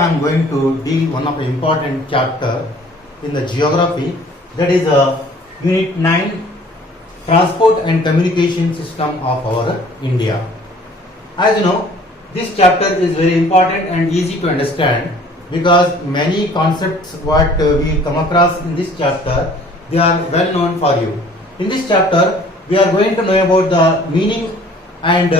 I am going to deal one of the important chapter in the geography, that is Unit 9, Transport and Communication System of our India. As you know, this chapter is very important and easy to understand because many concepts what we come across in this chapter, they are well known for you. In this chapter, we are going to know about the meaning and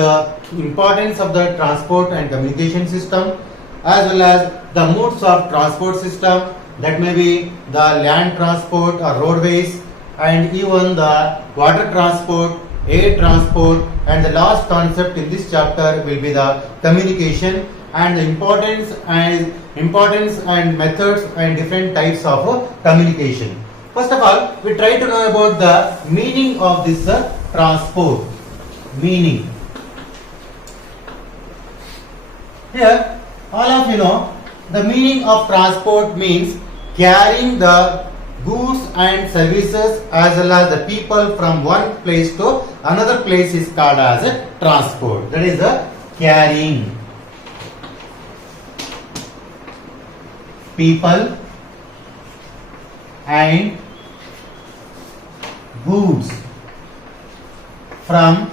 importance of the transport and communication system, as well as the modes of transport system, that may be the land transport or roadways, and even the water transport, air transport, and the last concept in this chapter will be the communication and the importance and methods and different types of communication. First of all, we try to know about the meaning of this transport. Meaning. Here, all of you know, the meaning of transport means carrying the goods and services as well as the people from one place to another place is called as a transport. That is the carrying people and goods from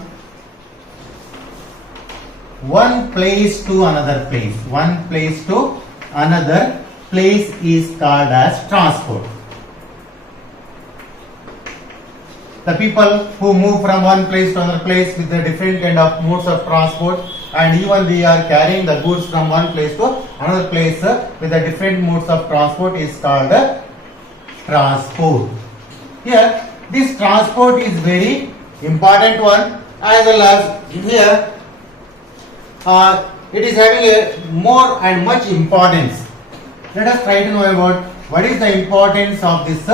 one place to another place. One place to another place is called as transport. The people who move from one place to another place with the different kind of modes of transport, and even we are carrying the goods from one place to another place with the different modes of transport is called transport. Here, this transport is very important one, as well as here it is having a more and much importance. Let us try to know about what is the importance of this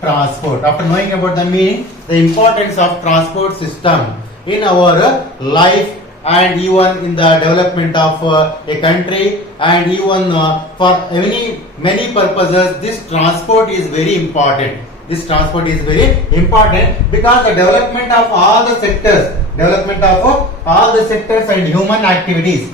transport. After knowing about the meaning, the importance of transport system in our life and even in the development of a country, and even for many purposes, this transport is very important. This transport is very important because the development of all the sectors and human activities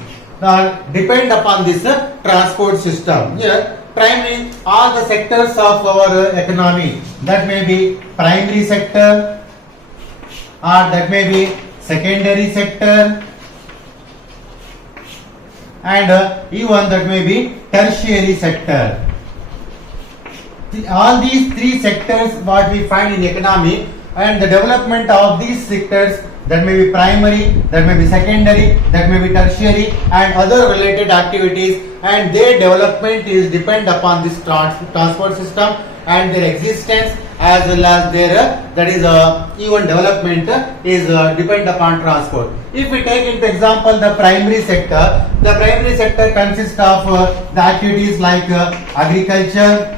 depend upon this transport system. Here, primarily all the sectors of our economy, that may be primary sector or that may be secondary sector, and even that may be tertiary sector. All these three sectors what we find in economy, and the development of these sectors, that may be primary, that may be secondary, that may be tertiary, and other related activities, and their development is depend upon this transport system and their existence, as well as their even development is depend upon transport. If we take into example the primary sector consists of the activities like agriculture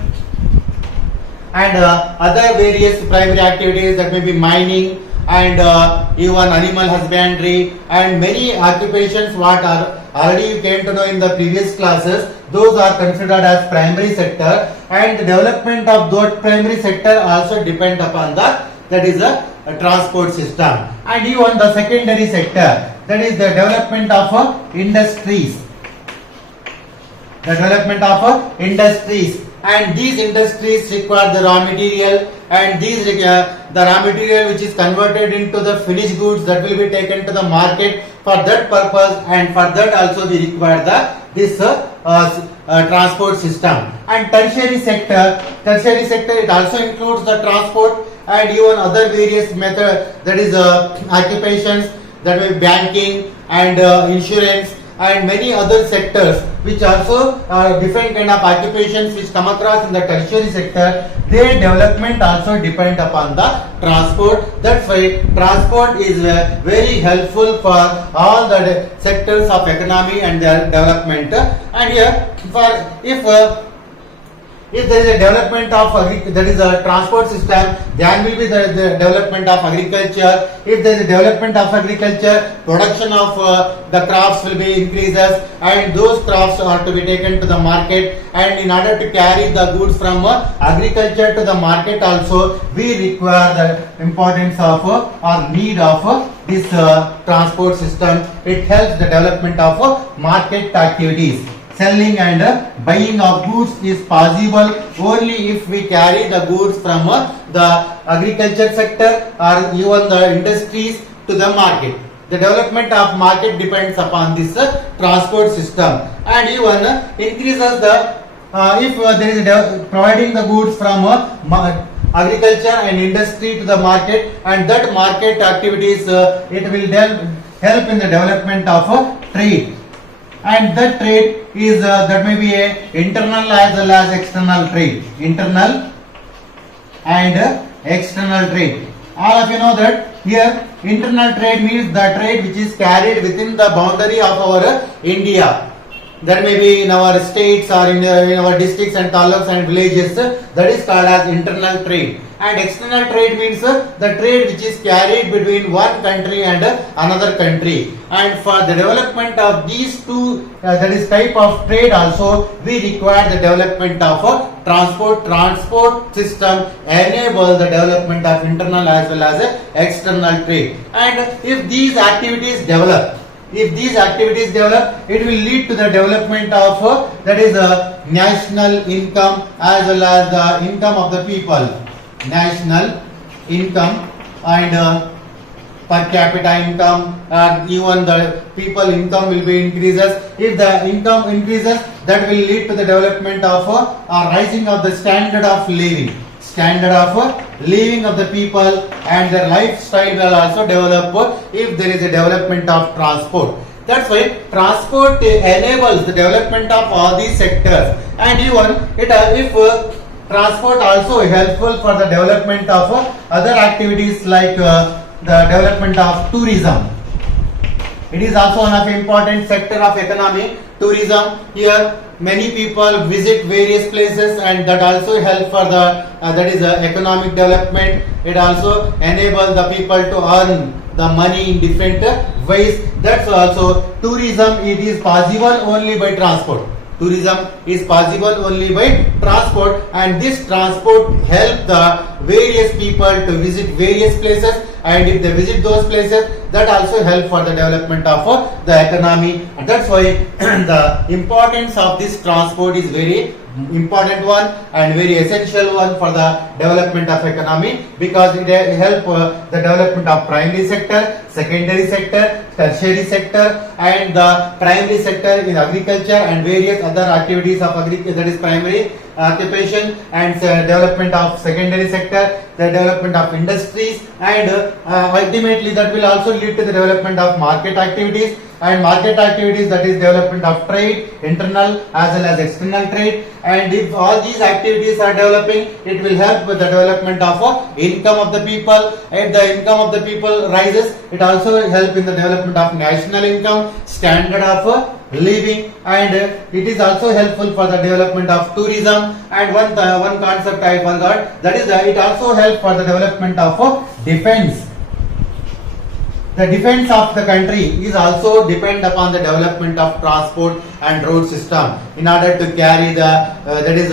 and other various primary activities, that may be mining and even animal husbandry and many occupations what are already came to know in the previous classes. Those are considered as primary sector, and the development of those primary sector also depend upon a transport system. And even the secondary sector, that is the development of industries. And these industries require the raw material, and these the raw material which is converted into the finished goods that will be taken to the market. For that purpose, and for that also we require this transport system. And tertiary sector it also includes the transport and even other various methods, that is occupations, that may be banking and insurance and many other sectors which also different kind of occupations which come across in the tertiary sector. Their development also depend upon the transport. That's why transport is very helpful for all the sectors of economy and their development. And here, if there is a development of transport system, there will be the development of agriculture. If there is a development of agriculture, production of the crops will be increases, and those crops are to be taken to the market. And in order to carry the goods from agriculture to the market also, we require the importance of or need of this transport system. It helps the development of market activities. selling and buying of goods is possible only if we carry the goods from the agriculture sector or even the industries to the market. The development of market depends upon this transport system, and even increases the if there is providing the goods from agriculture and industry to the market, and that market activities it will help in the development of trade, and that trade is that may be a internal as well as external trade, internal and external trade. All of you know that here internal trade means the trade which is carried within the boundary of our India. That may be in our states or in our districts and taluks and villages. That is called as internal trade. And external trade means the trade which is carried between one country and another country. And for the development of these two, that is type of trade also, we require the development of transport system enable the development of internal as well as external trade. And if these activities develop, it will lead to the development of that is national income as well as the income of the people, national income and per capita income, even the people income will be increases. If the income increases, that will lead to the development of rising of the standard of living of the people, and their lifestyle will also develop if there is a development of transport. That's why transport enables the development of all these sectors, and even if transport also helpful for the development of other activities like the development of tourism. It is also one of important sector of economy, tourism. Here many people visit various places, and that also help for the that is economic development. It also enables the people to earn the money in different ways. That's also tourism. It is possible only by transport. Tourism is possible only by transport, and this transport help the various people to visit various places, and if they visit those places, that also help for the development of the economy. And that's why the importance of this transport is very important one and very essential one for the development of economy, because it help the development of primary sector, secondary sector, tertiary sector, and the primary sector in agriculture and various other activities of that is primary occupation, and development of secondary sector, the development of industries, and ultimately that will also lead to the development of market activities, and market activities, that is development of trade, internal as well as external trade. And if all these activities are developing, it will help with the development of income of the people. If the income of the people rises, it also help in the development of national income, standard of living, and it is also helpful for the development of tourism. And one concept I forgot, that is it also help for the development of defense. The defense of the country is also depend upon the development of transport and road system in order to carry the that is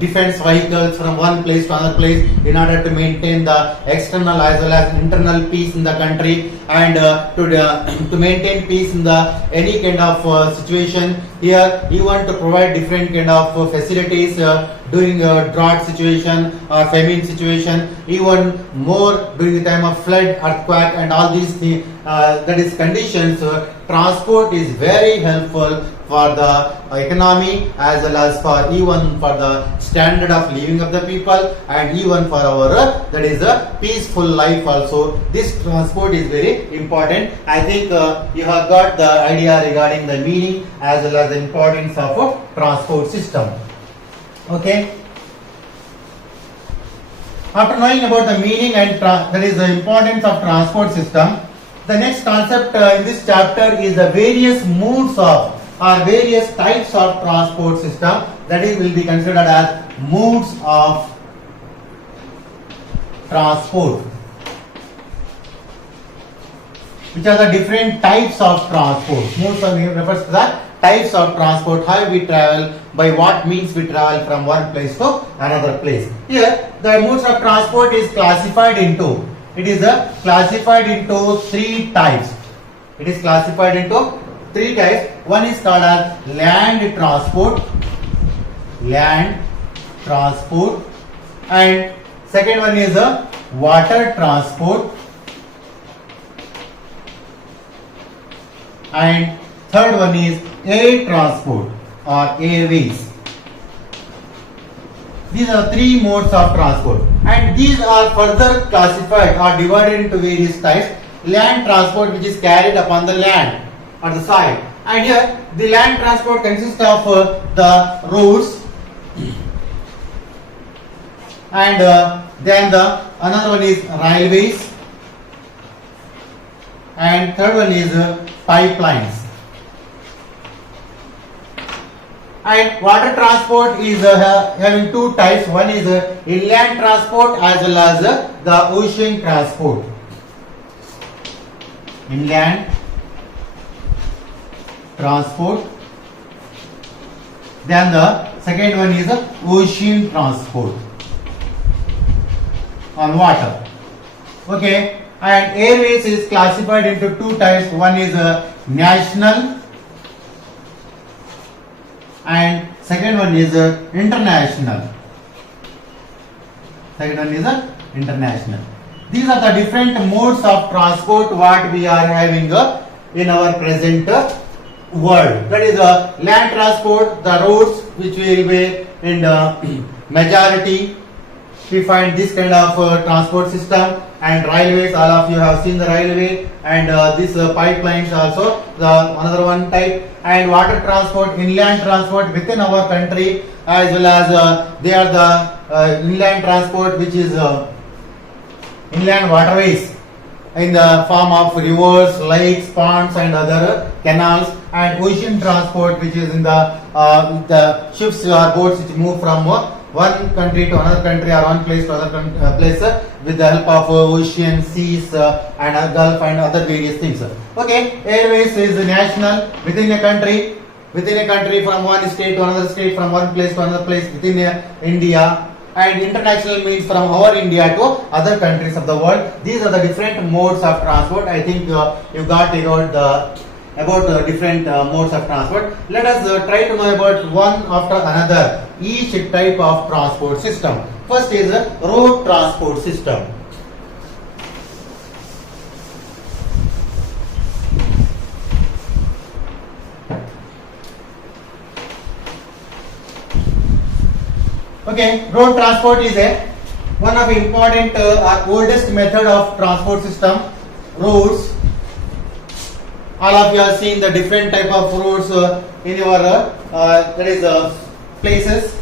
defense vehicles from one place to another place, in order to maintain the external as well as internal peace in the country, and to maintain peace in the any kind of situation. Here you want to provide different kind of facilities during a drought situation or famine situation, even more during the time of flood, earthquake, and all these things, that is conditions. Transport is very helpful for the economy as well as for even for the standard of living of the people, and even for our that is a peaceful life also. This transport is very important. I think you have got the idea regarding the meaning as well as the importance of a transport system. Okay. After knowing about the meaning and that is the importance of transport system, the next concept in this chapter is the various modes of or various types of transport system, that is will be considered as modes of transport. Which are the different types of transport? Modes refers to the types of transport, how we travel, by what means we travel from one place to another place. Here the modes of transport is classified into, it is classified into three types. It is classified into three types. One is called as land transport, and second one is a water transport, and third one is air transport or airways. These are three modes of transport, and these are further classified or divided into various types. Land transport, which is carried upon the land or the side, and here the land transport consists of the roads, and then another one is railways, and third one is pipelines. And water transport is having two types. One is inland transport as well as the ocean transport. Inland transport. Then the second one is ocean transport on water. Okay. And airways is classified into two types. One is national, and second one is international. These are the different modes of transport what we are having in our present world. That is land transport, the roads which will be in majority. We find this kind of transport system, and railways, all of you have seen the railway, and this pipelines also the another one type, and water transport, inland transport within our country, as well as they are the inland transport which is inland waterways in the form of rivers, lakes, ponds and other canals, and ocean transport which is in the ships or boats which move from one country to another country or one place to other place with the help of ocean, seas and a gulf and other various things. Okay, airways is national within a country from one state to another state, from one place to another place within India, and international means from our India to other countries of the world. These are the different modes of transport. I think you got about the different modes of transport. Let us try to know about one after another each type of transport system. First is road transport system. Okay, road transport is one of the important or oldest method of transport system. Roads. All of you have seen the different type of roads in your places.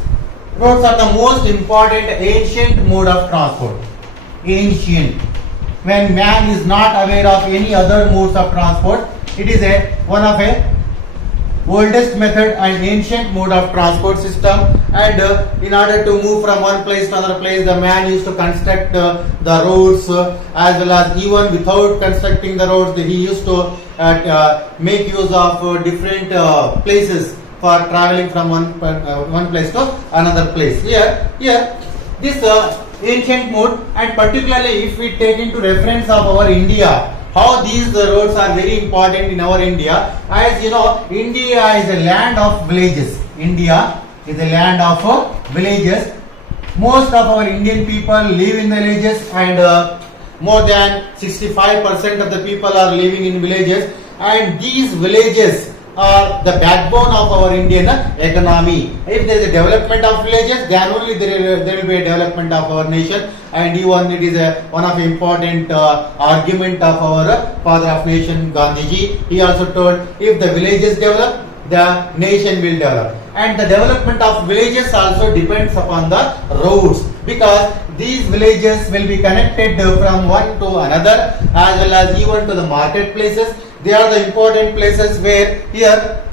Roads are the most important ancient mode of transport. Ancient. When man is not aware of any other modes of transport, it is one of a oldest method and ancient mode of transport system. And in order to move from one place to another place, the man used to construct the roads, as well as even without constructing the roads, he used to make use of different places for traveling from one place to another place. Here this ancient mode, and particularly if we take into reference of our India, how these roads are very important in our India. As you know, India is a land of villages. India is a land of villages. Most of our Indian people live in villages, and more than 65% of the people are living in villages, and these villages are the backbone of our Indian economy. If there is a development of villages, then only there will be a development of our nation. And even it is one of the important argument of our father of nation, Gandhiji. He also told, if the villages develop, the nation will develop. And the development of villages also depends upon the roads, because these villages will be connected from one to another, as well as even to the marketplaces. They are the important places where here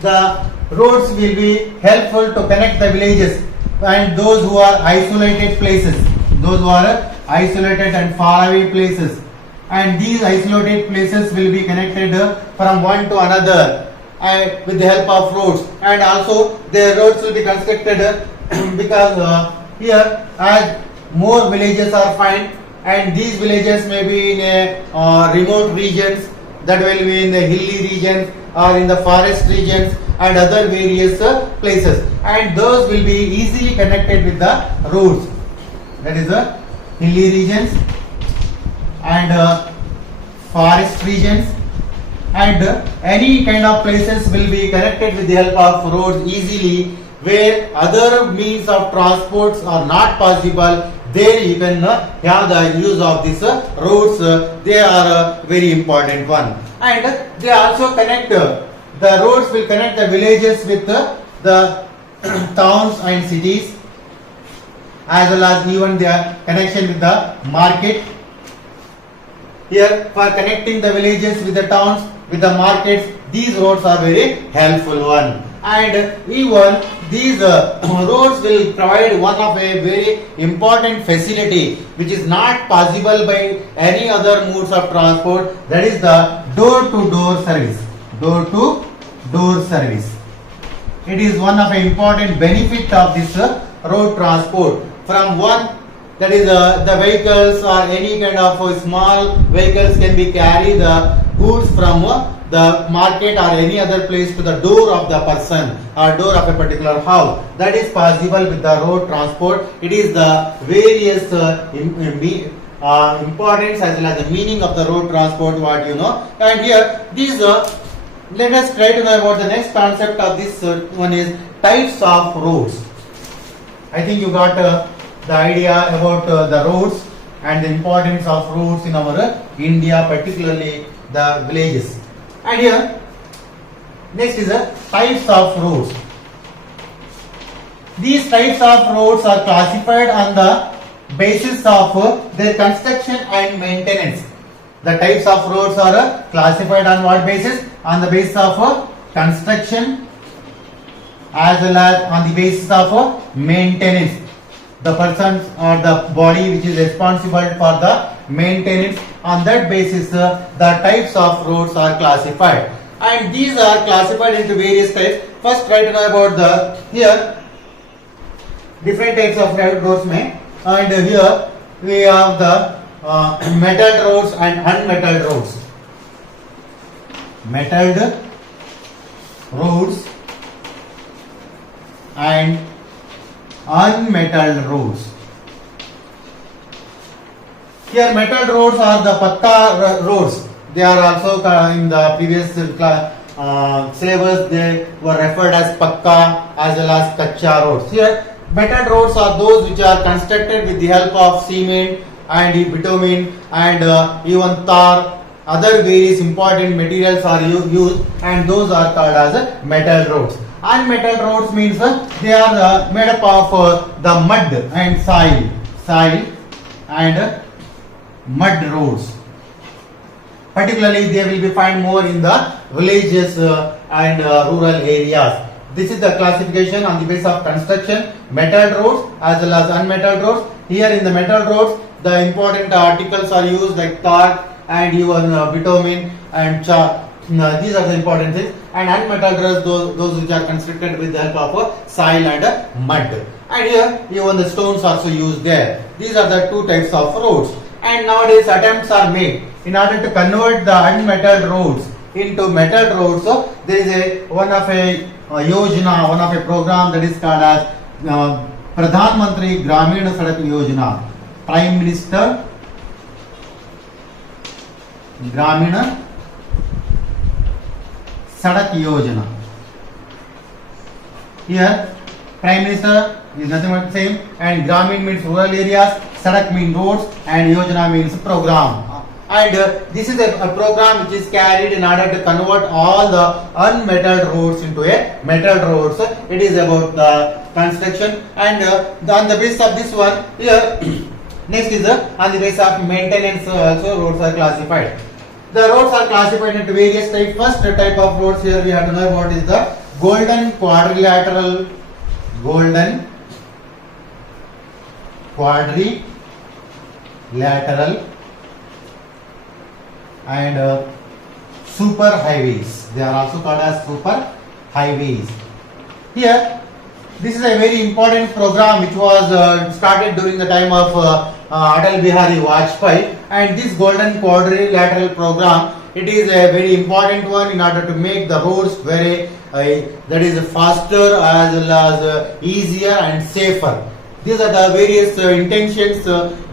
the roads will be helpful to connect the villages and those who are isolated places, those who are isolated and far away places. And these isolated places will be connected from one to another with the help of roads. And also the roads will be constructed because here as more villages are found, and these villages may be in remote regions, that will be in the hilly regions or in the forest regions and other various places, and those will be easily connected with the roads. That is the hilly regions and forest regions and any kind of places will be connected with the help of roads easily, where other means of transports are not possible. There you can have the use of these roads. They are a very important one, and they also connect. The roads will connect the villages with the towns and cities, as well as even their connection with the market. Here, for connecting the villages with the towns, with the markets, these roads are very helpful one. And even these roads will provide one of a very important facility which is not possible by any other modes of transport, that is the door-to-door service. Door-to-door service. It is one of the important benefit of this road transport. From one, that is the vehicles or any kind of small vehicles can be carry the goods from the market or any other place to the door of the person or door of a particular house. That is possible with the road transport. It is the various importance as well as the meaning of the road transport, what you know. And here these let us try to know about the next concept of this one is types of roads. I think you got the idea about the roads and the importance of roads in our India, particularly the villages. And here next is the types of roads. These types of roads are classified on the basis of their construction and maintenance. The types of roads are classified on what basis? On the basis of construction as well as on the basis of maintenance. The persons or the body which is responsible for the maintenance, on that basis the types of roads are classified, and these are classified into various types. First try to know about the here different types of roads and here we have the metalled roads and unmetalled roads. Metalled roads and unmetalled roads. Here metalled roads are the Pakka roads. They are also in the previous syllabus they were referred as Pakka as well as Kacha roads. Here metalled roads are those which are constructed with the help of cement and bitumen and even tar. Other various important materials are used, and those are called as metal roads. Unmetalled roads means they are made up of the mud and soil and mud roads. Particularly they will be found more in the villages and rural areas. This is the classification on the basis of construction, metalled roads as well as unmetalled roads. Here in the metal roads, the important articles are used like tar and even bitumen and char. These are the important things. And unmetalled roads, those which are constructed with the help of soil and mud. And here even the stones also used there. These are the two types of roads. And nowadays attempts are made in order to convert the unmetalled roads into metalled roads. So there is one of a yojana, one of a program that is called as Pradhan Mantri Grameen Sadak Yojana. Prime Minister Grameen Sadak Yojana. Here Prime Minister is nothing but the same, and Grameen means rural areas, Sadak means roads, and Yojana means program. And this is a program which is carried in order to convert all the unmetalled roads into a metal roads. It is about the construction, and on the basis of this one here next is on the basis of maintenance also roads are classified. The roads are classified into various types. First type of roads here we have to know about is the golden quadrilateral and super highways. They are also called as super highways. Here this is a very important program which was started during the time of Atal Bihari Vajpayee, and this golden quadrilateral program it is a very important one in order to make the roads very that is faster as well as easier and safer. These are the various intentions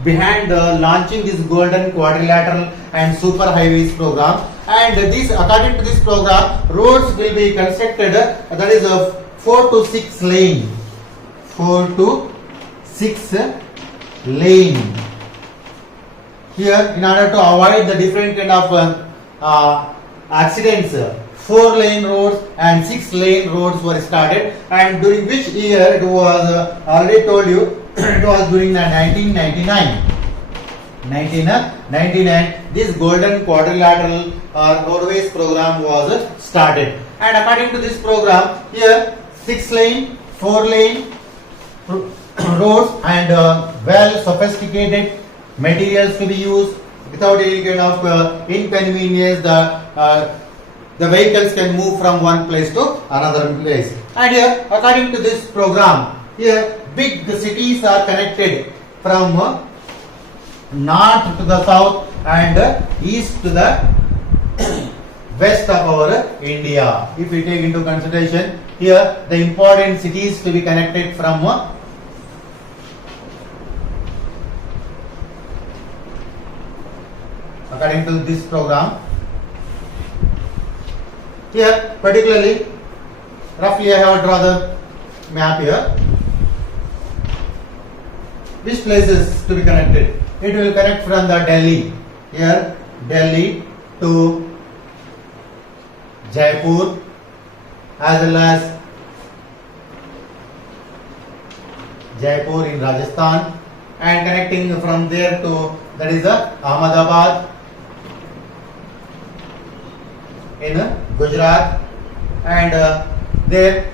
behind launching this Golden Quadrilateral and Super Highways program. And this, according to this program, roads will be constructed that is 4 to 6 lane, 4 to 6 lane. Here, in order to avoid the different kind of accidents, 4 lane roads and 6 lane roads were started, and during which year it was already told you it was during the 1999. 1999 this Golden Quadrilateral roadways program was started, and according to this program here 6 lane, 4 lane roads and well sophisticated materials to be used without any kind of inconvenience. The vehicles can move from one place to another place. And here, according to this program, here big cities are connected from north to the south and east to the west of our India. If we take into consideration here the important cities to be connected from according to this program. Here, particularly, roughly I have drawn the map here. Which places to be connected? It will connect from the Delhi. Here, Delhi to Jaipur, as well as Jaipur in Rajasthan, and connecting from there to, that is Ahmedabad in Gujarat, and there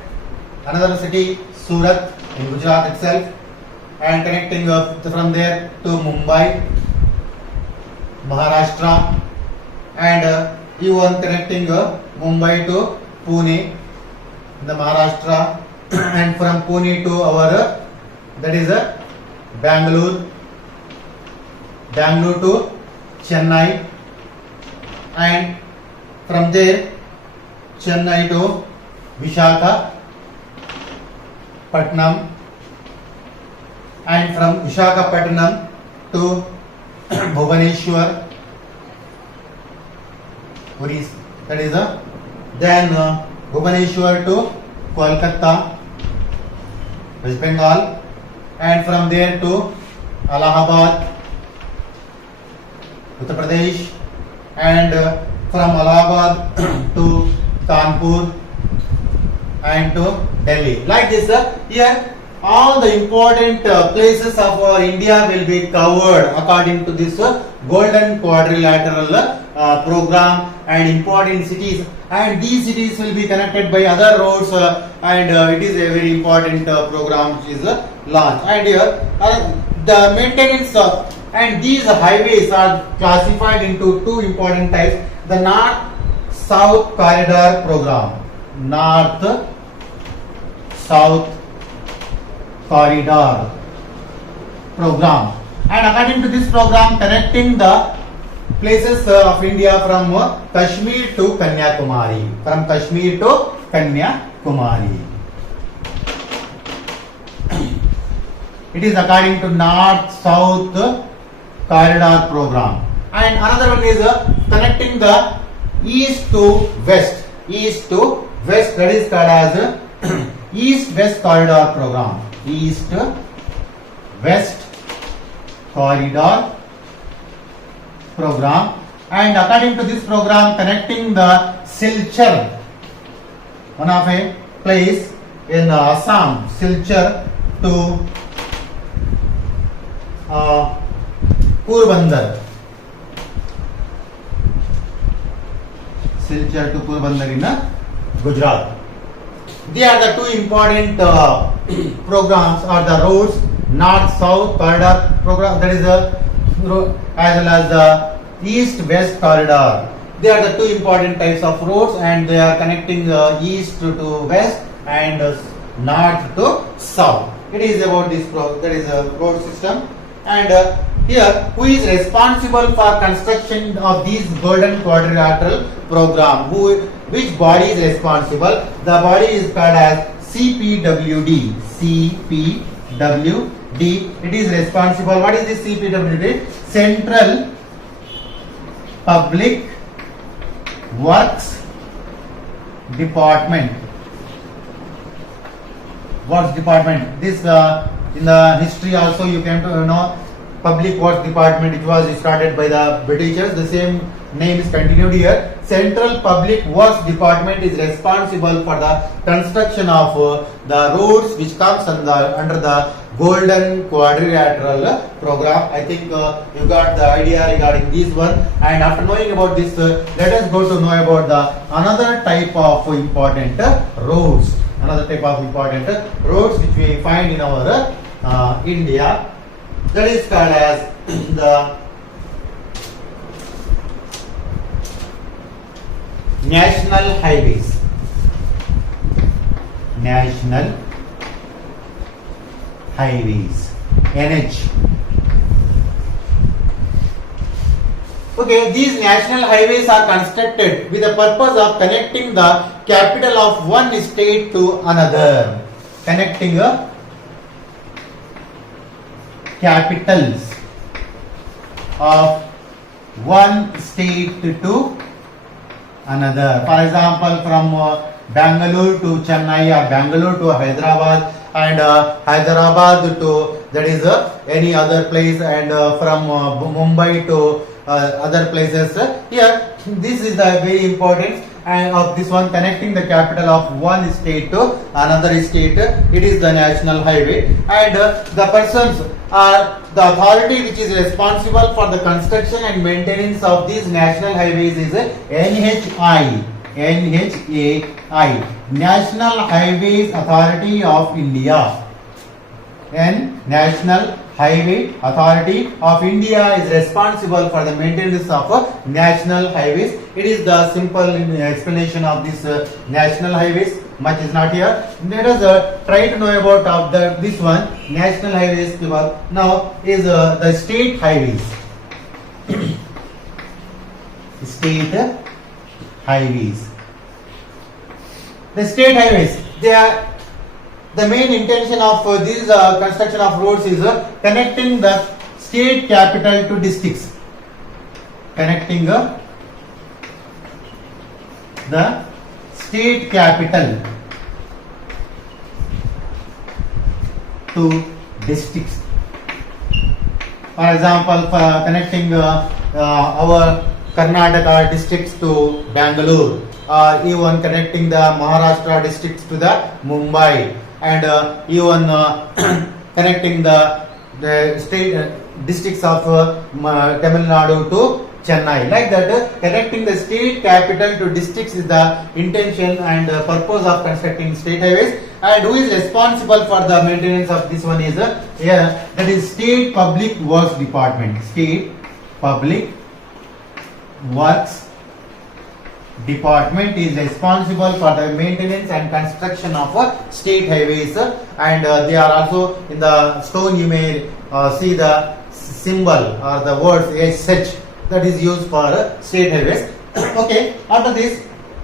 another city Surat in Gujarat itself, and connecting from there to Mumbai, Maharashtra, and even connecting Mumbai to Pune in the Maharashtra, and from Pune to our that is Bangalore to Chennai, and from there Chennai to Visakhapatnam, and from Visakhapatnam to Bhubaneswar, that is then Bhubaneswar to Kolkata, West Bengal, and from there to Allahabad, Uttar Pradesh, and from Allahabad to Kanpur and to Delhi. Like this, here all the important places of our India will be covered according to this Golden Quadrilateral program, and important cities, and these cities will be connected by other roads, and it is a very important program which is launched. And here the maintenance of, and these highways are classified into two important types: the North-South Corridor program, North-South Corridor program, and according to this program, connecting the places of India from Kashmir to Kanyakumari, from Kashmir to Kanyakumari. It is according to North-South Corridor program. And another one is connecting the east to west, that is called as East-West Corridor program, East-West Corridor program. And according to this program, connecting the Silchar, one of a place in Assam, Silchar to Porbandar, Silchar to Porbandar in Gujarat. They are the two important programs, or the roads, North-South Corridor program, that is as well as the East-West Corridor. They are the two important types of roads, and they are connecting east to west and north to south. It is about this that is a road system. And Here, who is responsible for construction of these golden quadrilateral program? Which body is responsible? The body is called as CPWD. CPWD. It is responsible. What is this CPWD? Central Public Works Department. Works Department. This in the history also you came to know Public Works Department. It was started by the Britishers. The same name is continued here. Central Public Works Department is responsible for the construction of the roads which comes under the Golden Quadrilateral program. I think you got the idea regarding this one. And after knowing about this, let us go to know about the another type of important roads. Another type of important roads which we find in our India. That is called as the National Highways. National Highways. NH. Okay, these national highways are constructed with the purpose of connecting the capital of one state to another. Connecting capitals of one state to another. For example, from Bangalore to Chennai or Bangalore to Hyderabad, and Hyderabad to that is any other place, and from Mumbai to other places. Here, this is the very important and of this one, connecting the capital of one state to another state. It is the national highway, and the persons are the authority which is responsible for the construction and maintenance of these national highways is NHAI. NHAI, National Highways Authority of India. National Highway Authority of India is responsible for the maintenance of national highways. It is the simple explanation of this national highways. Much is not here. Let us try to know about this one. National highways now is the state highways. State highways. The state highways, they are the main intention of this construction of roads is connecting the state capital to districts. Connecting the state capital to districts. For example, connecting our Karnataka districts to Bangalore, or even connecting the Maharashtra districts to the Mumbai, and even connecting the state districts of Tamil Nadu to Chennai. Like that, connecting the state capital to districts is the intention and purpose of constructing state highways. And who is responsible for the maintenance of this one is that is State Public Works Department. State Public Works Department is responsible for the maintenance and construction of state highways, and they are also in the stone. You may see the symbol or the words SH that is used for state highways. Okay, after this,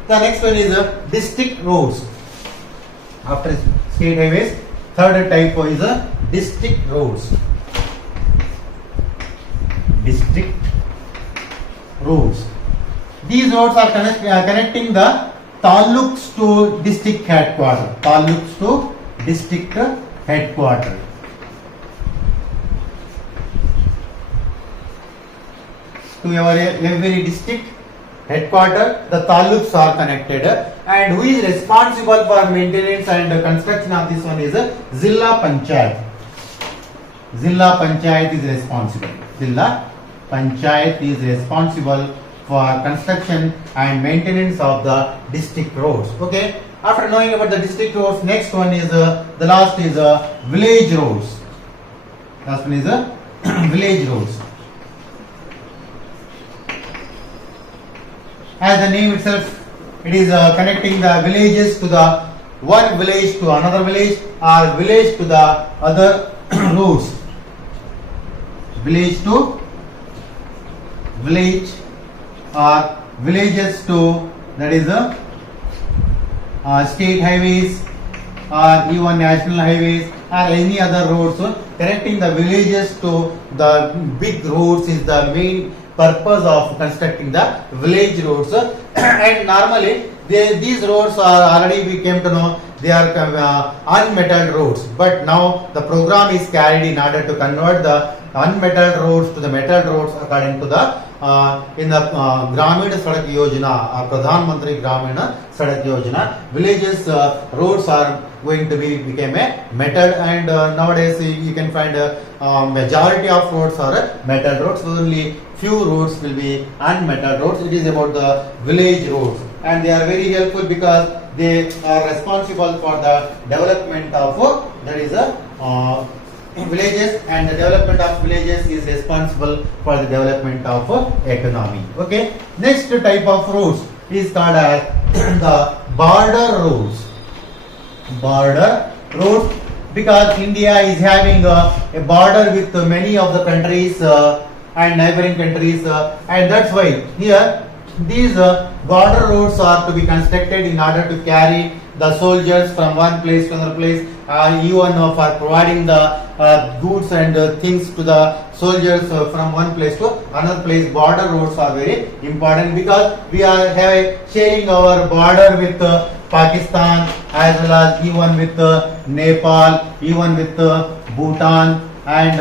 the next one is district roads. After state highways, third type is district roads. District roads. These roads are connecting the taluks to district headquarters. Taluks to district headquarters. To every district headquarters, the taluks are connected. And who is responsible for maintenance and construction of this one is Zilla Panchayat. Zilla Panchayat is responsible. Zilla Panchayat is responsible for construction and maintenance of the district roads. Okay. After knowing about the district roads, next one is the last is village roads. Last one is village roads. As the name itself, it is connecting the villages to the one village to another village, or village to the other roads. village to village or villages to, that is a state highways or even national highways or any other roads. So connecting the villages to the big roads is the main purpose of constructing the village roads. And normally these roads are already, we came to know, they are unmetalled roads, but now the program is carried in order to convert the unmetalled roads to the metalled roads according to the in the Gramin Sadak Yojana, Pradhan Mantri Gramin Sadak Yojana. Villages roads are going to be became a metal, and nowadays you can find majority of roads are metal roads. Only few roads will be unmetal roads. It is about the village roads, and they are very helpful because they are responsible for the development of that is a villages, and the development of villages is responsible for the development of economy. Okay, next type of roads is called as the border roads. Border roads, because India is having a border with many of the countries and neighboring countries, and that's why here these border roads are to be constructed in order to carry the soldiers from one place to another place, even for providing the goods and things to the soldiers from one place to another place. Border roads are very important because we are sharing our border with Pakistan, as well as even with Nepal, even with Bhutan, and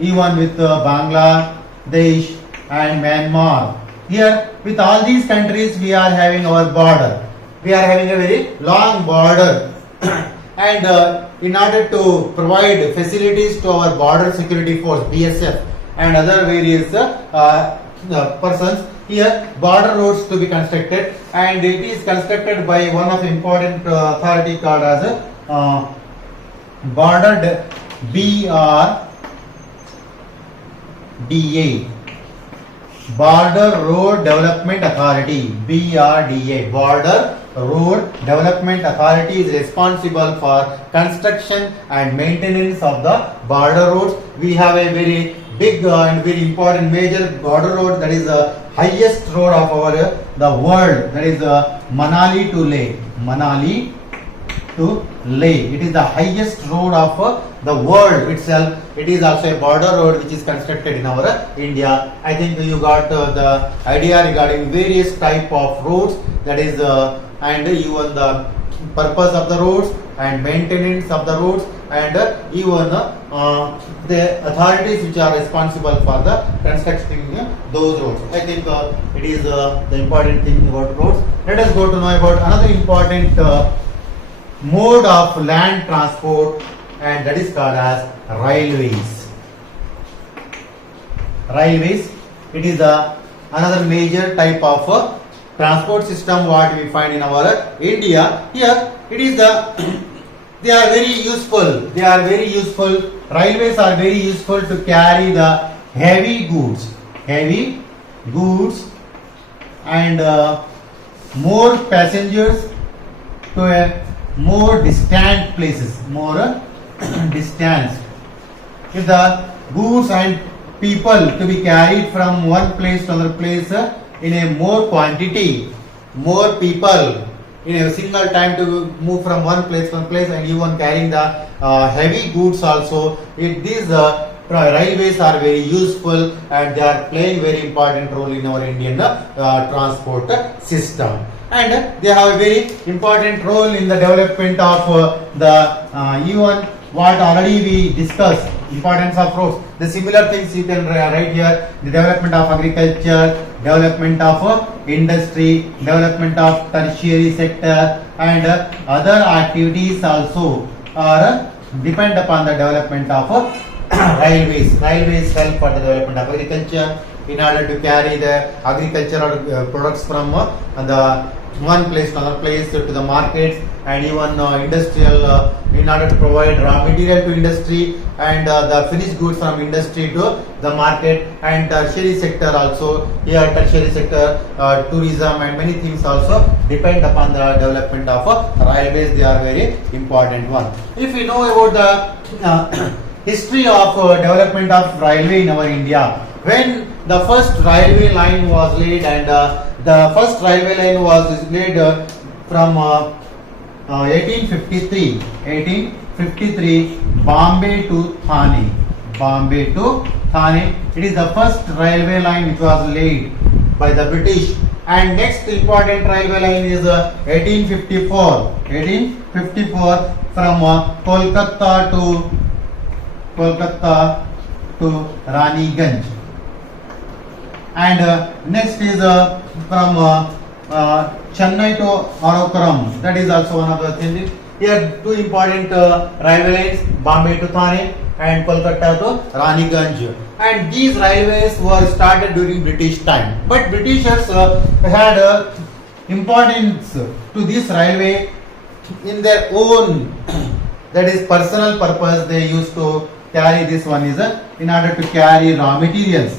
even with Bangladesh and Myanmar. Here, with all these countries, we are having our border. We are having a very long border, and in order to provide facilities to our border security force BSF and other various persons, here border roads to be constructed, and it is constructed by one of the important authority called as border BRDA. Border Road Development Authority, BRDA. Border Road Development Authority is responsible for construction and maintenance of the border roads. We have a very big and very important major border road, that is the highest road of our the world, that is Manali to Leh. Manali to Leh. It is the highest road of the world itself. It is also a border road which is constructed in our India. I think you got the idea regarding various type of roads, that is and even the purpose of the roads and maintenance of the roads, and even the authorities which are responsible for the constructing those roads. I think it is the important thing about roads. Let us go to know about another important mode of land transport, and that is called as railways. Railways, it is another major type of transport system what we find in our India. Here it is they are very useful. They are very useful. Railways are very useful to carry the heavy goods and more passengers to a more distant places, more distance. If the goods and people to be carried from one place to another place in a more quantity, more people in a single time to move from one place to one place, and even carrying the heavy goods also. These railways are very useful, and they are playing very important role in our Indian transport system. And they have a very important role in the development of the even what already we discussed, importance of roads. The similar things you can write here: the development of agriculture, development of industry, development of tertiary sector, and other activities also are depend upon the development of railways. Railways help for the development of agriculture in order to carry the agricultural products from the one place to another place to the markets, and even industrial in order to provide raw material to industry, and the finished goods from industry to the market, and tertiary sector also. Here tertiary sector, tourism and many things also depend upon the development of railways. They are very important one. If we know about the history of development of railway in our India. When the first railway line was laid, and the first railway line was laid from 1853 Bombay to Thane. Bombay to Thane. It is the first railway line which was laid by the British. And next important railway line is 1854 from Kolkata to Raniganj. And next is from Chennai to Arakoram. That is also one of the things. Here two important railway lines, Bombay to Thane and Kolkata to Raniganj. And these railways were started during British time. But Britishers had importance to this railway in their own, that is personal purpose. They used to carry this one is in order to carry raw materials.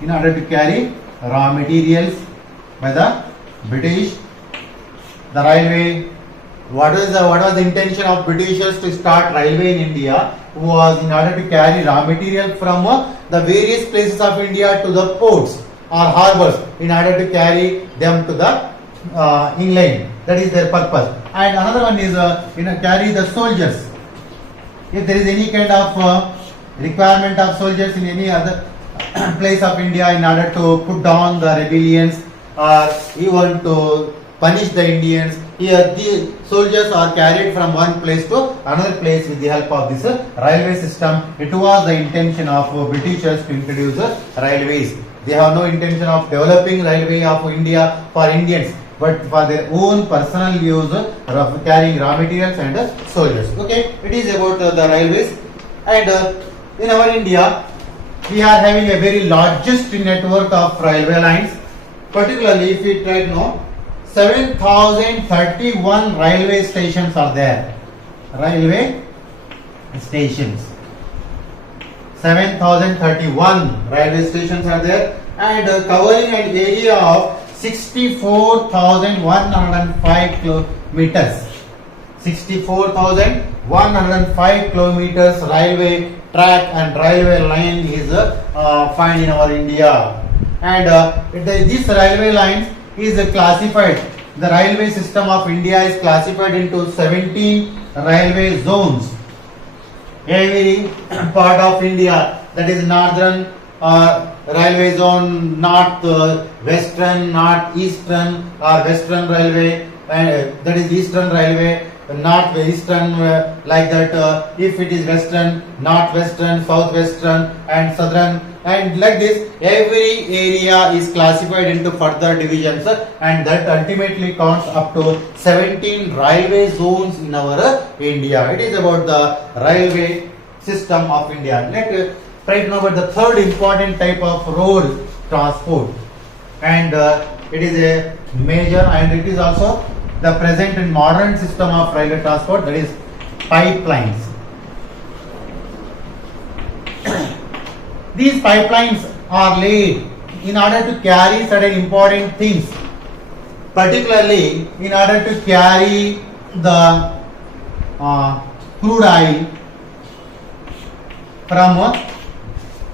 In order to carry raw materials by the British, the railway. What was the intention of Britishers to start railway in India? Was in order to carry raw material from the various places of India to the ports or harbors, in order to carry them to the inland. That is their purpose. And another one is carry the soldiers. If there is any kind of requirement of soldiers in any other place of India, in order to put down the rebellions or even to punish the Indians, here the soldiers are carried from one place to another place with the help of this railway system. It was the intention of Britishers to introduce railways. They have no intention of developing railway of India for Indians, but for their own personal use of carrying raw materials and soldiers. Okay, it is about the railways. And in our India, we are having a very largest network of railway lines. Particularly, if we try to know, 7,031 railway stations are there. Railway stations. 7,031 railway stations are there, and covering an area of 64,105 kilometers. 64,105 kilometers railway track and railway line is found in our India. And this railway lines is classified. The railway system of India is classified into 17 railway zones. Every part of India, that is northern railway zone, north western, north eastern or western railway, that is eastern railway, north eastern, like that. If it is western, northwestern, southwestern and southern, and like this, every area is classified into further divisions, and that ultimately counts up to 17 railway zones in our India. It is about the railway system of India. Let's try to know about the third important type of road transport, and it is a major, and it is also the present and modern system of railway transport, that is pipelines. These pipelines are laid in order to carry certain important things, particularly in order to carry the crude oil from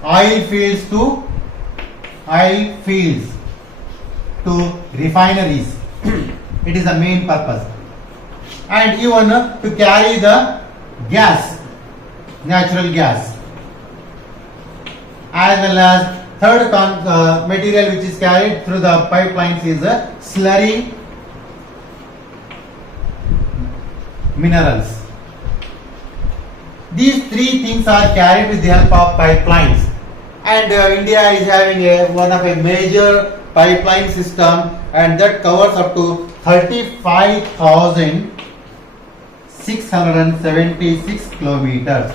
oil fields to refineries. It is the main purpose. And even to carry the gas, natural gas, as well as third material which is carried through the pipelines is slurry minerals. These three things are carried with the help of pipelines, and India is having one of a major pipeline system, and that covers up to 35,676 kilometers.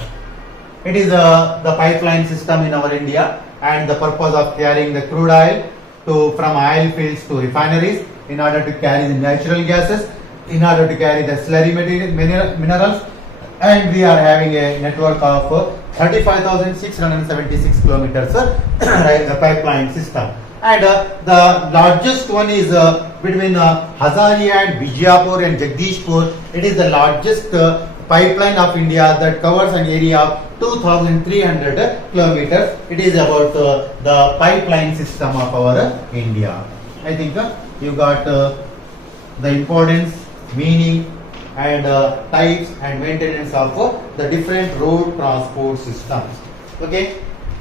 It is the pipeline system in our India, and the purpose of carrying the crude oil from oil fields to refineries, in order to carry the natural gases, in order to carry the slurry minerals, and we are having a network of 35,676 kilometers the pipeline system. And the largest one is between Hazaria and Bijapur and Jagdishpur. It is the largest pipeline of India that covers an area of 2,300 kilometers. It is about the pipeline system of our India. I think you got the importance, meaning, and types and maintenance of the different road transport systems. Okay.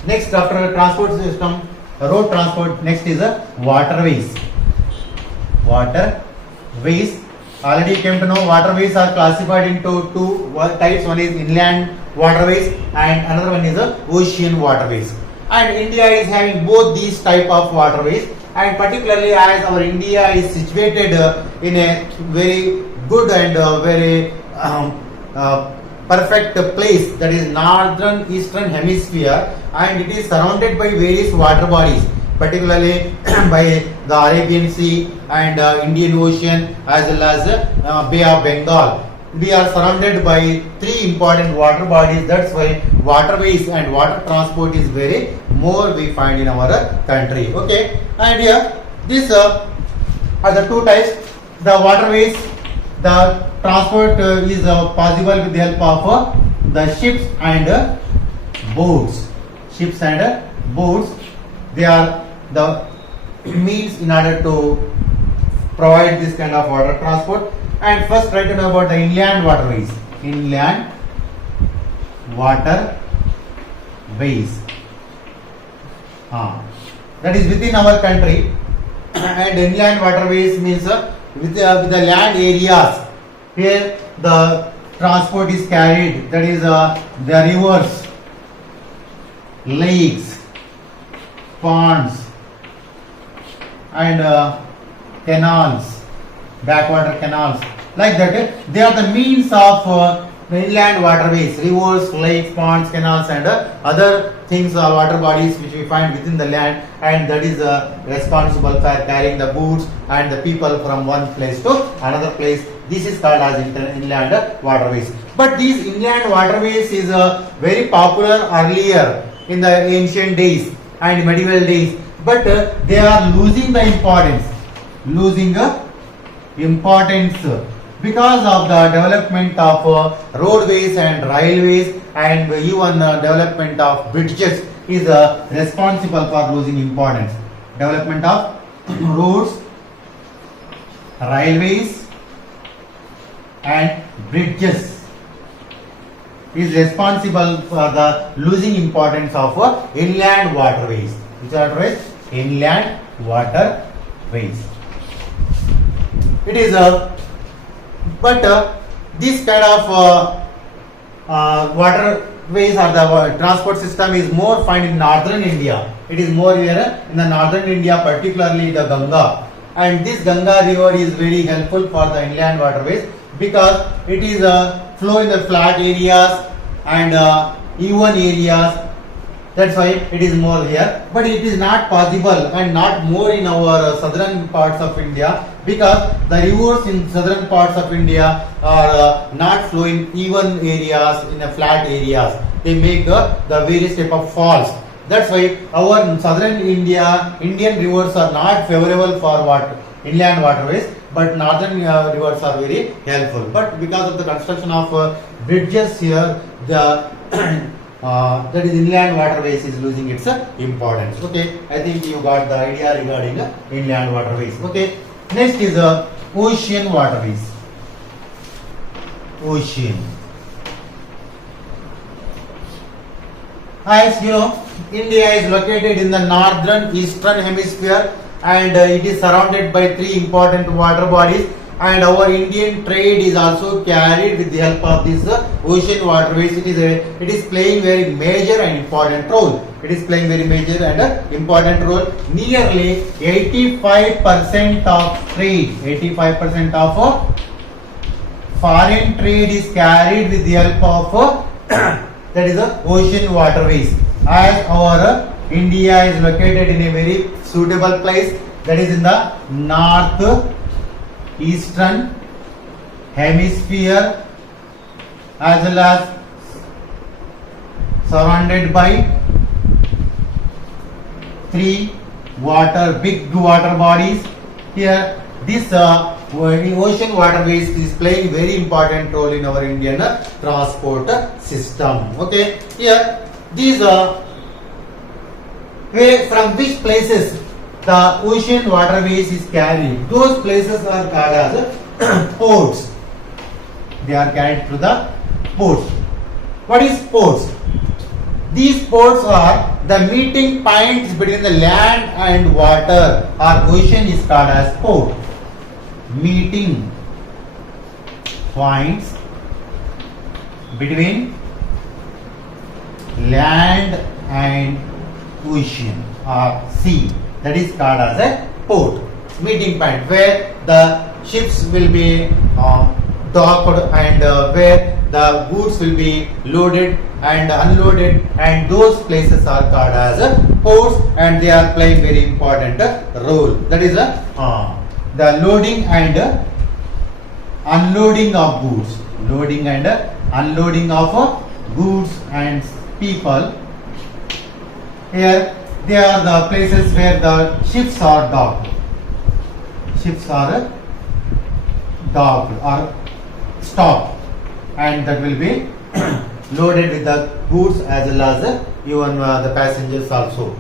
Next, after transport system, road transport, next is waterways. Waterways. Already you came to know waterways are classified into two types. One is inland waterways and another one is ocean waterways. And India is having both these type of waterways, and particularly as our India is situated in a very good and very perfect place, that is northern eastern hemisphere, and it is surrounded by various water bodies, particularly by the Arabian Sea and Indian Ocean as well as Bay of Bengal. We are surrounded by three important water bodies. That's why waterways and water transport is very more we find in our country. Okay, and here these are the two types. The waterways, the transport is possible with the help of the ships and boats. Ships and boats, they are the means in order to provide this kind of water transport. And first try to know about the inland waterways. Inland waterways. That is within our country. And inland waterways means with the land areas. Here the transport is carried. That is the rivers, lakes, ponds, and canals, backwater canals, like that. They are the means of the inland waterways, rivers, lakes, ponds, canals, and other things or water bodies which we find within the land, and that is responsible for carrying the goods and the people from one place to another place. This is called as inland waterways. But these inland waterways is very popular earlier in the ancient days and medieval days, but they are losing the importance, because of the development of roadways and railways, and even development of bridges is responsible for losing importance. Development of roads, railways, and bridges is responsible for the losing importance of inland waterways. Which are waterways? Inland waterways. It is but this kind of waterways or the transport system is more found in northern India. It is more here in the northern India, particularly the Ganga. And this Ganga river is very helpful for the inland waterways because it is flow in the flat areas and even areas. That's why it is more here, but it is not possible and not more in our southern parts of India, because the rivers in southern parts of India are not flowing even areas in the flat areas. They make the various type of falls. That's why our southern Indian rivers are not favorable for inland waterways, but northern rivers are very helpful. But because of the construction of bridges here, the that is inland waterways is losing its importance. Okay, I think you got the idea regarding inland waterways. Okay, next is ocean waterways. Ocean. As you know, India is located in the northern eastern hemisphere, and it is surrounded by three important water bodies, and our Indian trade is also carried with the help of this ocean waterways. It is playing very major and important role. It is playing very major and important role. Nearly 85% of trade, 85% of foreign trade is carried with the help of that is ocean waterways. As our India is located in a very suitable place, that is in the north eastern hemisphere, as well as surrounded by three big water bodies. Here this ocean waterways is playing very important role in our Indian transport system. Okay, Here, these where from which places the ocean waterways is carried. Those places are called as ports. They are carried through the ports. What is ports? These ports are the meeting points between the land and water or ocean is called as port. Meeting points between land and ocean or sea, that is called as a port. Meeting point where the ships will be docked and where the goods will be loaded and unloaded, and those places are called as ports, and they are playing very important role. That is the loading and unloading of goods, loading and unloading of goods and people. Here they are the places where the ships are docked. Ships are docked or stopped, and that will be loaded with the goods as well as even the passengers also.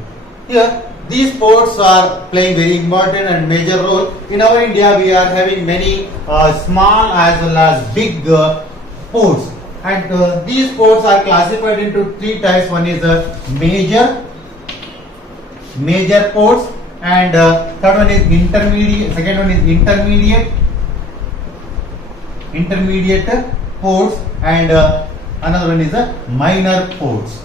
Here these ports are playing very important and major role. In our India we are having many small as well as big ports, and these ports are classified into three types. One is major ports, and third one is intermediate, second one is intermediate ports, and another one is minor ports.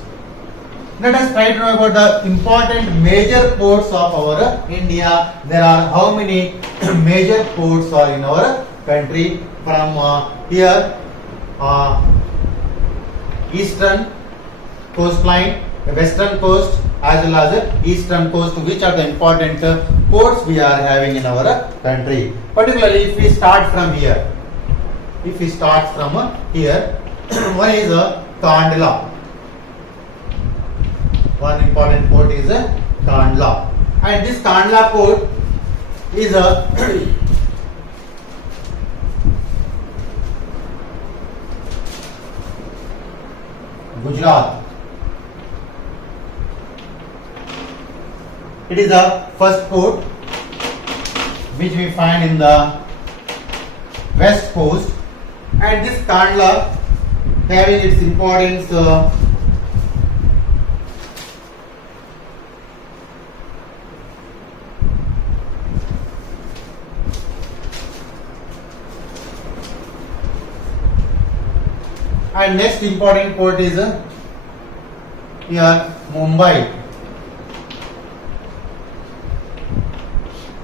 Let us try to know about the important major ports of our India. There are how many major ports are in our country? From here, eastern coastline, western coast as well as eastern coast, which are the important ports we are having in our country. Particularly if we start from here, one is Kandla. One important port is Kandla, and this Kandla port is Gujarat. It is the first port which we find in the west coast, and this Kandla having its importance and next important port is here Mumbai.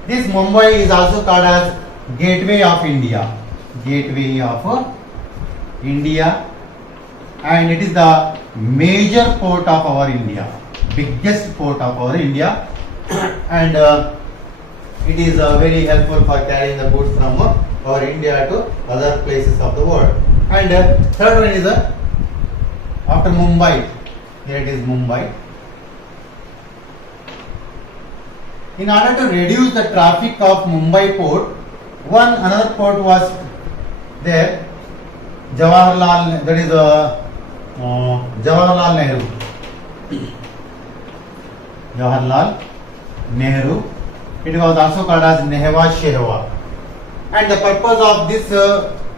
This Mumbai is also called as Gateway of India. Gateway of India, and it is the major port of our India, biggest port of our India, and it is very helpful for carrying the goods from our India to other places of the world. And third one is after Mumbai, here it is Mumbai. In order to reduce the traffic of Mumbai port, another port was there, Jawaharlal, that is Jawaharlal Nehru. Jawaharlal Nehru. It was also called as Nehwa Shehwa. And the purpose of this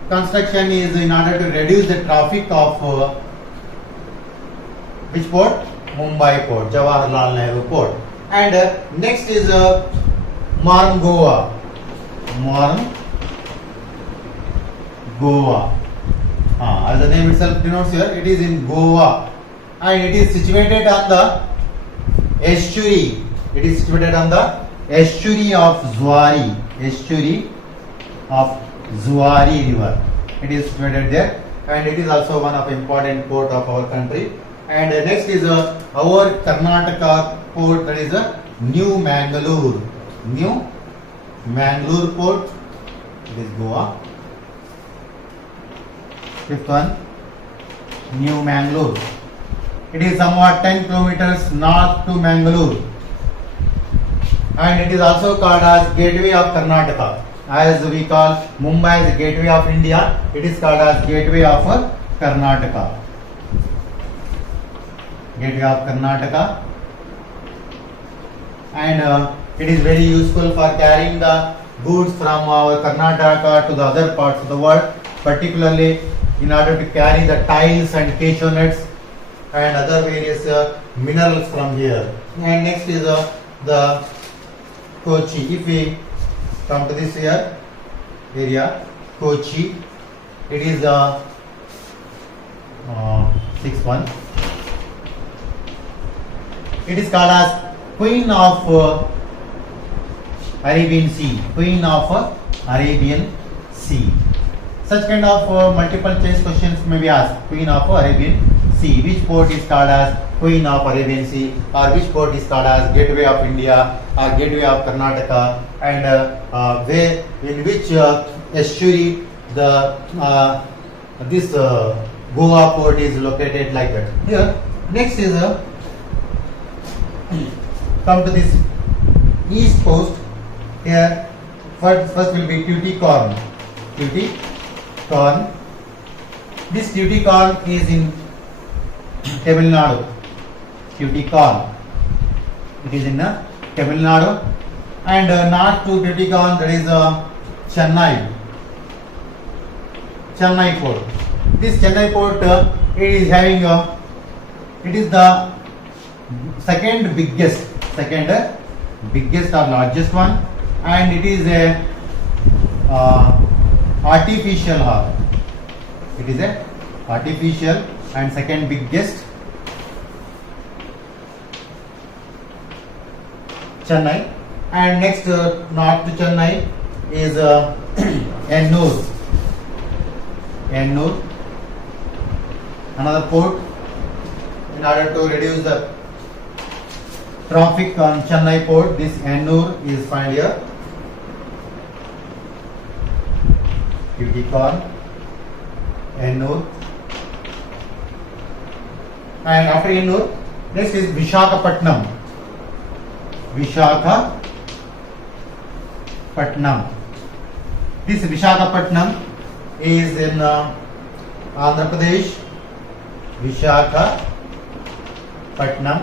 construction is in order to reduce the traffic of which port? Mumbai port, Jawaharlal Nehru port. And next is Marm Goa. Marm Goa. As the name itself denotes here, it is in Goa, and it is situated on the estuary. It is situated on the estuary of Zuari. Estuary of Zuari river. It is situated there, and it is also one of important port of our country. And next is our Karnataka port, that is New Mangalore. New Mangalore port. It is Goa. Fifth one, New Mangalore. It is somewhat 10 kilometers north to Mangalore, and it is also called as Gateway of Karnataka. As we call Mumbai as Gateway of India, it is called as Gateway of Karnataka. Gateway of Karnataka, and it is very useful for carrying the goods from our Karnataka to the other parts of the world, particularly in order to carry the tiles and cashew nuts and other various minerals from here. And next is the Kochi. If we come to this here area, Kochi, it is 6-1. It is called as Queen of Arabian Sea. Queen of Arabian Sea. Such kind of multiple choice questions may be asked. Queen of Arabian Sea. Which port is called as Queen of Arabian Sea, or which port is called as Gateway of India or Gateway of Karnataka, and where in which estuary the this Goa port is located, like that. Here, next is come to this east coast. Here, first will be Tuticorin. Tuticorin. This Tuticorin is in Tamil Nadu. Tuticorin. It is in Tamil Nadu, and north to Tuticorin there is Chennai. Chennai port. This Chennai port it is having it is the second biggest or largest one, and it is a artificial harbor. It is a artificial and second biggest. Chennai, and next north to Chennai is Ennur. Ennur, another port. In order to reduce the traffic on Chennai port, this Ennur is found here. Tuticorin, Ennur, and after Ennur, next is Visakhapatnam. Visakhapatnam. This Visakhapatnam is in Andhra Pradesh. Visakhapatnam,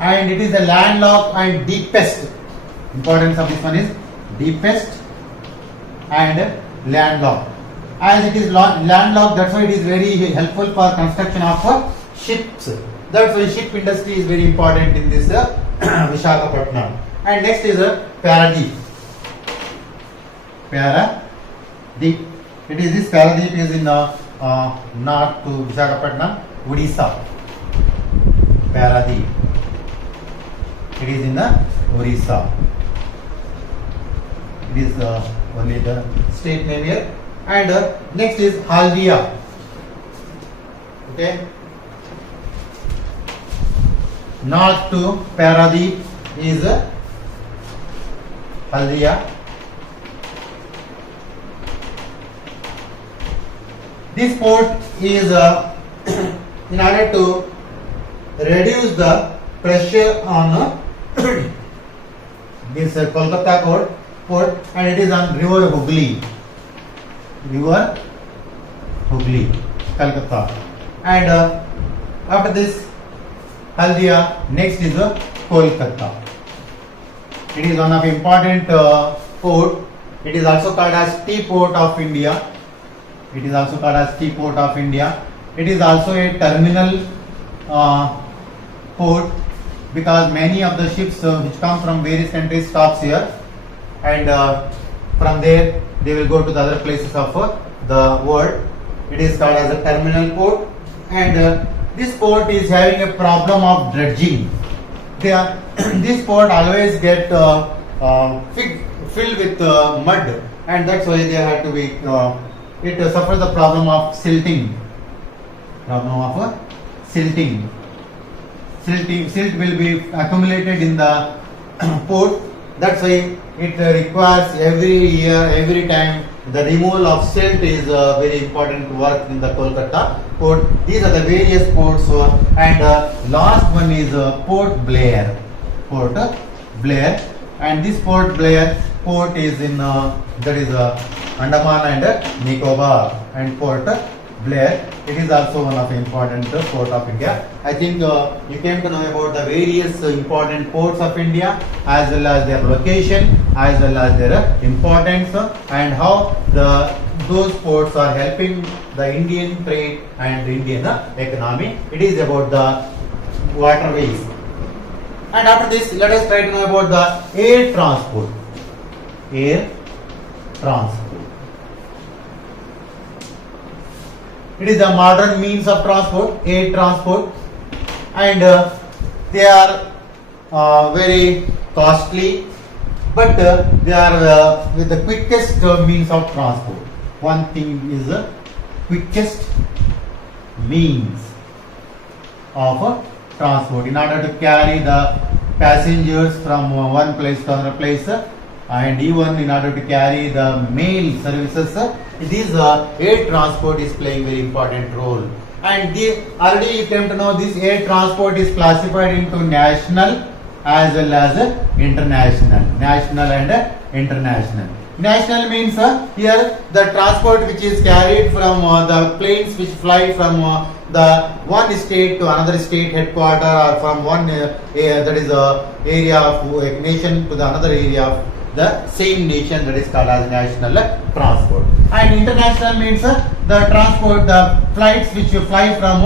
and it is the landlocked and deepest. Importance of this one is deepest and landlocked. As it is landlocked, that's why it is very helpful for construction of ships. That's why ship industry is very important in this Visakhapatnam. And next is Paradeep. Paradeep. It is this Paradeep is in north to Visakhapatnam, Odisha. Paradeep. It is in Odisha. It is only the state name here. And next is Haldia. Okay. North to Paradeep is Haldia. This port is in order to reduce the pressure on this Kolkata port, and it is on River Hooghly. River Hooghly, Calcutta. And after this Haldia, next is Kolkata. It is one of important port. It is also called as Tea Port of India. It is also called as Tea Port of India. It is also a terminal port, because many of the ships which come from various countries stops here, and from there they will go to the other places of the world. It is called as a terminal port, and this port is having a problem of dredging. This port always get filled with mud, and that's why they have to be it suffers the problem of silting. Silt will be accumulated in the port. That's why it requires every year, every time, the removal of silt is very important work in the Kolkata port. These are the various ports, and last one is Port Blair. And this Port Blair port is in that is Andaman and Nicobar, and Port Blair. It is also one of the important port of India. I think you came to know about the various important ports of India, as well as their location, as well as their importance, and how those ports are helping the Indian trade and Indian economy. It is about the waterways. And after this, let us try to know about the air transport. Air transport. It is the modern means of transport, air transport, and they are very costly, but they are with the quickest means of transport. One thing is the quickest means of transport in order to carry the passengers from one place to another place, and even in order to carry the mail services. This air transport is playing very important role, and already you came to know this air transport is classified into national as well as international. National and international. National means here the transport which is carried from the planes which fly from the one state to another state headquarter, or from one that is area of a nation to the another area of the same nation, that is called as national transport. And international means the transport, the flights which you fly from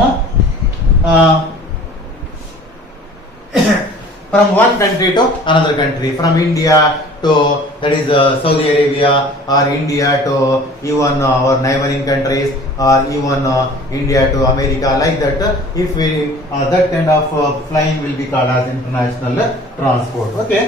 from one country to another country, from India to that is Saudi Arabia, or India to even our neighboring countries, or even India to America, like that. If we that kind of flying will be called as international transport. Okay.